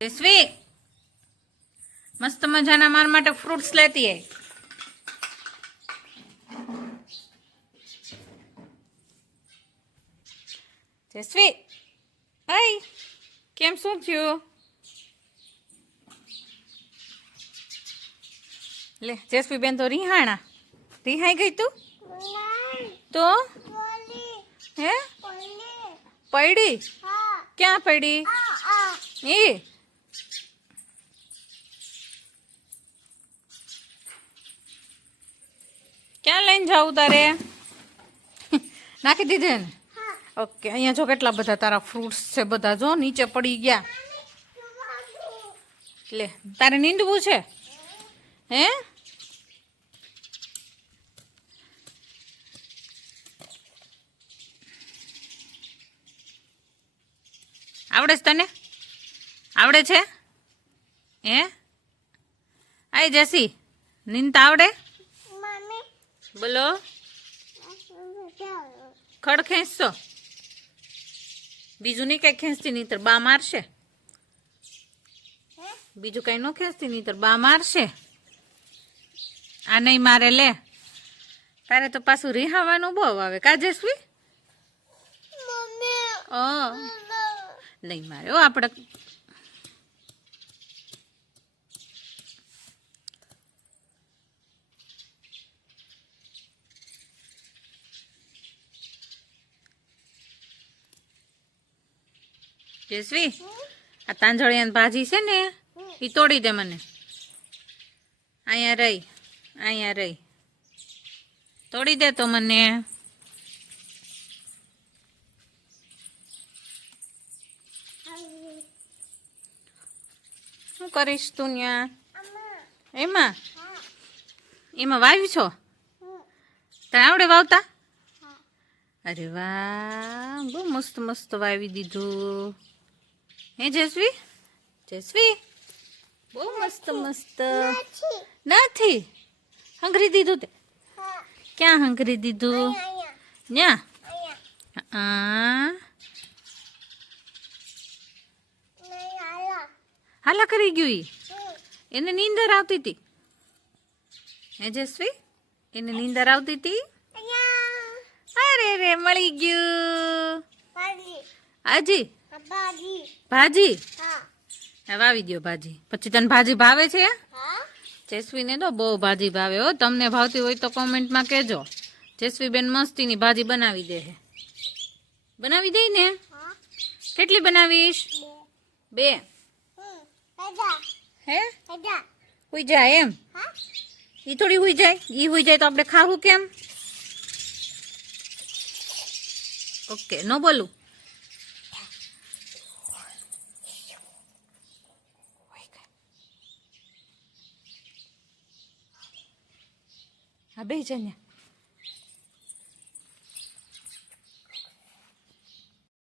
જયશ્વી મસ્ત મજાના માર માટે ફ્રૂટ્સ લેતી આય. જયશ્વી હાય, કેમ શું થયું? લે જયશ્વી બેન તો રિહાણા રિહાઈ ગઈ તું તો હે પડી ક્યાં પડી એ ક્યાં લઈને જાવું તારે? નાખી દીધે ને? ઓકે, અહીંયા જો કેટલા બધા તારા ફ્રૂટ્સ છે, બધા જો નીચે પડી ગયા. લે તારે નીંદવું છે હે? આવડે છે તને? આવડે છે હે? આય જેસી નીંદતા આવડે? બોલો. ખડ ખેંચશો? બીજું નહીં કઈ ખેંચતી નહીતર બા મારશે. બીજું કઈ ન ખેંચતી નહીતર બા મારશે. આ નહીં મારે. લે તારે તો પાછું રિહાવાનું બહુ આવે કા જયશ્વી? નહીં મારે આપણે જયશ્વી આ તાંજળિયાની ભાજી છે ને એ તોડી દે મને. અહીંયા રહી તોડી દે તો મને. શું કરીશ તું ત્યાં? એમાં વાવ્યું છો? તને આવડે વાવતા? અરે વાહ, બહુ મસ્ત મસ્ત વાવી દીધું હે જયશ્વી? જયશ્વી બહુ મસ્ત મસ્ત. નથી હંગરી દીધું તે? ક્યાં હંગરી દીધું? ન્યા હાલા કરી ગયું. એને નીંદર આવતી હતી હે જયશ્વી? એને નીંદર આવતી હતી? અરે રે મળી ગયું. હાજી ભાજી વાવી દો ભાજી. પછી તને ભાજી ભાવે છે? જયશ્વીને તો બહુ ભાજી ભાવે હો. તમને ભાવતી હોય તો કોમેન્ટમાં કહેજો. જયશ્વી બેન મસ્તીની ભાજી બનાવી દે. બનાવી દે ને? કેટલી બનાવીશ? 2 હે? હુઈ જાય એમ? ઈ થોડી હુઈ જાય. ઈ હુઈ જાય તો આપણે ખાવું કેમ? ઓકે, નો બોલું. હા બે જને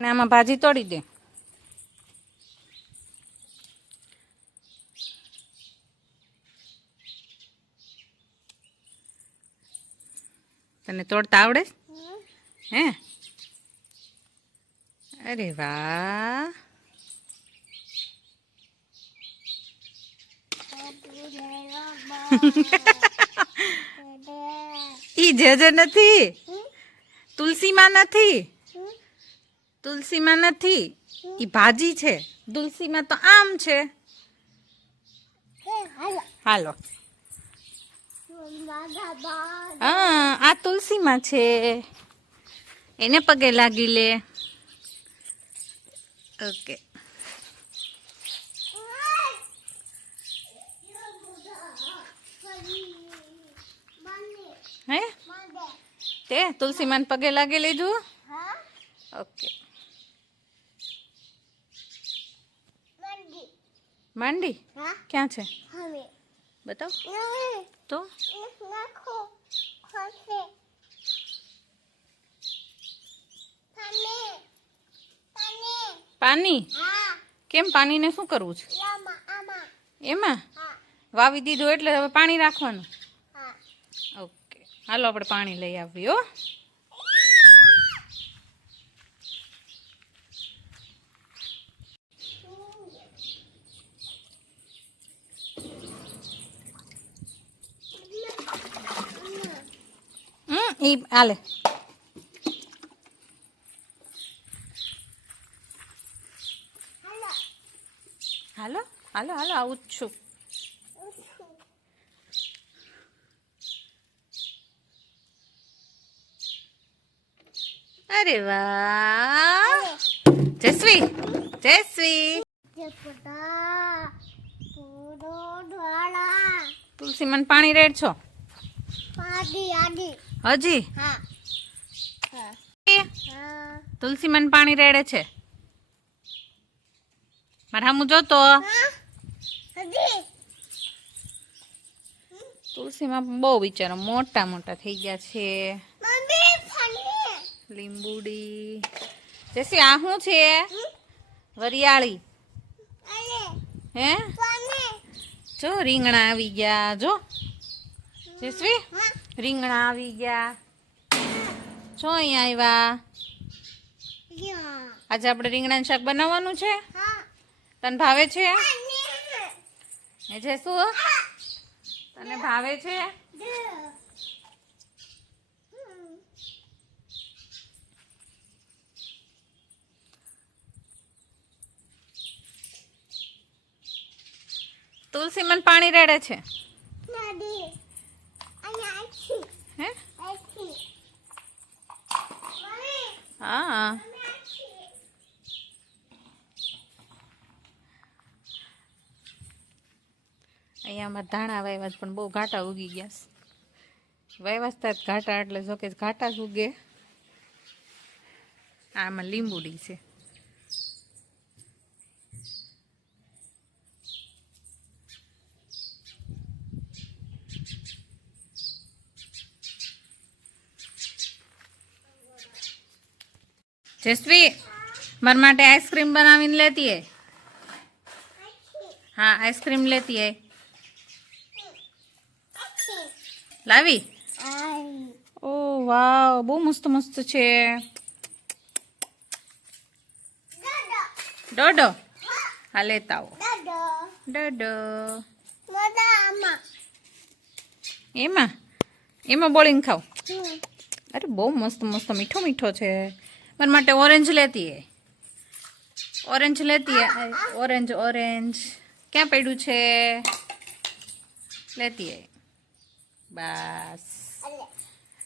આમાં ભાજી તોડી દે. તને તોડતા આવડે હે? અરે વાહ. ઈ જે નથી, તુલસીમાં નથી. તુલસીમાં નથી, ઈ ભાજી છે. તુલસીમાં તો આમ છે. હાલો. હા આ તુલસીમાં છે. એને પગે લાગી લે. ઓકે. હે તે તુલસીમાન પગે લાગી લીધું? ઓકે. માંડી ક્યાં છે બતાવ તો. પાણી કેમ? પાણીને શું કરવું છે? એમાં વાવી દીધું એટલે હવે પાણી રાખવાનું. ઓકે હાલો આપણે પાણી લઈ આવીએ હો. ઈ હાલે. હાલો હાલો હાલો આવું જ છું. અરે વાહ જસ્વી જસ્વી તુલસી મને પાણી રેડ છો હજી તુલસી મને પાણી રેડે છે મારે હમું જોતો તુલસીમાં બહુ બિચારો મોટા મોટા થઈ ગયા છે લીંબુડી જેસી આ શું છે વરિયાળી હે જો રીંગણા આવી ગયા જો જેસવી રીંગણા આવી ગયા જો અહીંયા આવ્યા આજે આપણે રીંગણાનું શાક બનાવવાનું છે તને ભાવે છે એ જેસુ તને ભાવે છે તુલસી મને પાણી રેડે છે હે હા અહીંયા ધાણા વાવ્યા પણ બહુ ઘાટા ઉગી ગયા વાવ્યા ઘાટા એટલે જો કે ઘાટા જ ઉગે આમાં લીંબુડી છે જસવી મારા માટે આઈસ્ક્રીમ બનાવીને લેતી હે હા આઈસ્ક્રીમ લેતી હે લાવી ઓ વાવ બહુ મસ્ત મસ્ત છે ડોડો હા લેતા આવો ડોડો એમાં એમાં બોલીને ખાવ અરે બહુ મસ્ત મસ્ત મીઠો મીઠો છે મારા માટે ઓરેન્જ લેતી હે ઓરેન્જ ઓરેન્જ ક્યાં પડ્યું છે લેતી હે બસ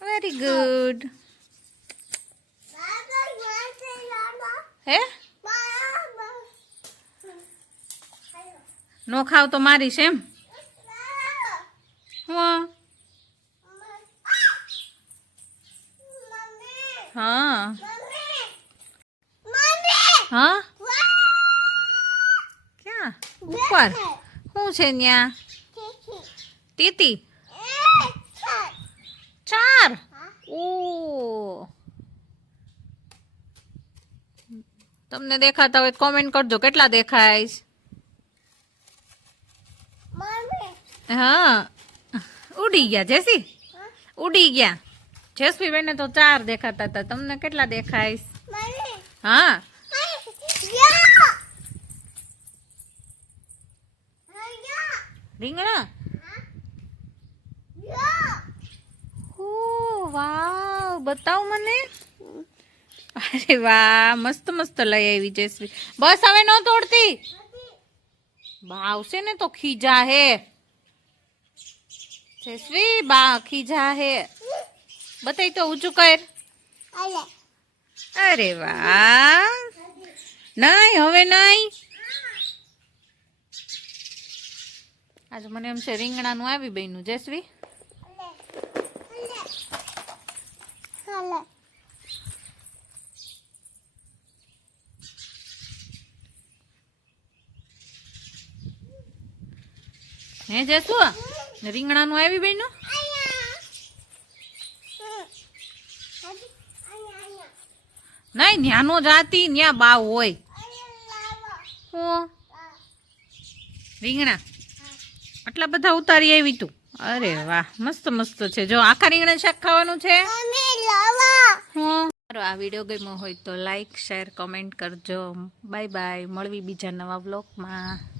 વેરી ગુડ હે નો ખાવ તો મારીશ એમ હું હા હા ક્યાં ઉપર શું છે ત્યાં તીતી 4 ઓ તમને દેખાતા હોય કોમેન્ટ કરજો કેટલા દેખાય હા ઉડી ગયા જેસી ઉડી ગયા જેસી બેને તો 4 દેખાતા હતા તમને કેટલા દેખાય હા રીંગણા વાવ બતાવ મને અરે વાહ મસ્ત મસ્ત લઈ આવી જેસવી બસ હવે ન તોડતી બા આવશે ને તો ખીજા હે જેસવી બા ખીજા હે બતાઈ તો ઊંચું કર અરે વાહ નહીં હવે નહીં આજે મને એમ છે રીંગણાનું આવી બન્યું જેસવી હે જેસુ રીંગણાનું આવી બન્યું નહીં ન્યાનો જાતી ન્યા બાવ હોય હું રીંગણા આટલા બધા ઉતારી આવી તું અરે વાહ મસ્ત મસ્ત છે જો આખા રીંગણા શાક ખાવાનું છે આ વિડીયો ગમ્યો હોય તો લાઈક શેર કોમેન્ટ કરજો બાય બાય મળવી બીજા નવા વ્લોગમાં